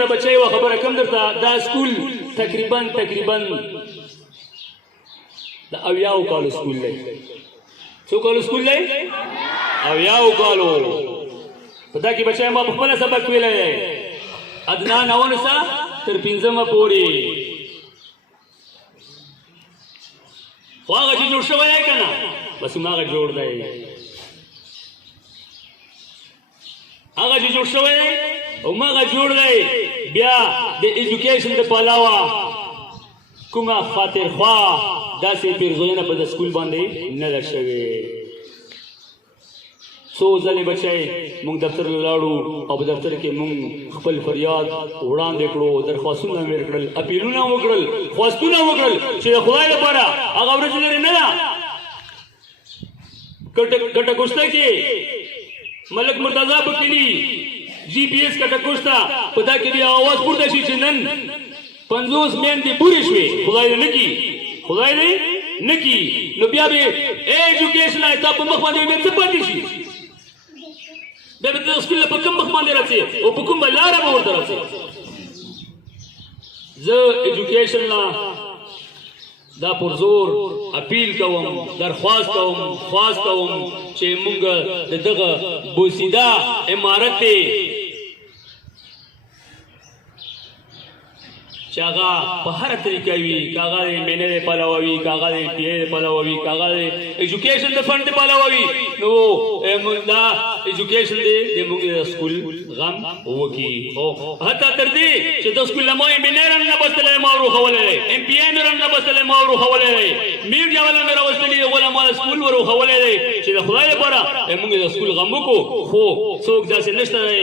سره بچي و خبره کم درته دا سکول تقریبا د 80 کالو سکول دی. څو کالو سکول دی؟ 80 کالو. په دا کې بچی ما په خپله سبق ویلی دی ادنا ناونه څه تر 5مه پورې. خو هغه چې جوړ شوی دی که نه بس هماغه جوړ دی. هغه چې جوړ شوی دی هماغه جوړ دی. بیا د ایجوکیشن د پلاوه کومه خاطرخوا داسې پیرزویونه په د سکول باندې نه ده شوې. څو ځلې بچی مونږ دفتر ته لاړو او په دفتر کې مونږ خپل فریاد وړاندې کړو، درخواستونه مې ورکړل، اپیلونه وکړل، خواستونه وکړل چې د خدای لپاره هغه ورځ لرې نه ده. ګټه کوسته کې ملک مرتضی په کلي GPS ګټه کوسته په دا کې دې اواز پورته شي چې نن 50 میندې پورې شوې. خدای دې نه کړي، خدای دې نه کړي. نو بیا به ایجوکیشن تا په مخ باندې بیا څه پاتې شي؟ بیا به د سکول په کوم مخ باندې راځي او په کومه لاره به ورته راځي؟ زه ایجوکیشن نه دا پرزور اپیل کوم، درخواست کوم چې مونږ د دغه بوسیده عمارت دی چې هغه په هره طریقه وي، که هغه د مینې د پلوه وي، که هغه د پی ای د پلوه وي، که هغه د ایجوکیشن د فنډ د پلوه وي، نو دا ایجوکیشن دی د موږ د سکول غم وکړي. او حتی تر دې چې د سکول نه مو مینې رن نه بستلی ما وروښولی، ایم پی ای مې رن نه بستلی ما وروښولی دی، میډیا والا مې راوستلي هغوی ما سکول وروښولی دی چې د خدای لپاره موږ د سکول غم وکړو. خو څوک داسې نشته دی.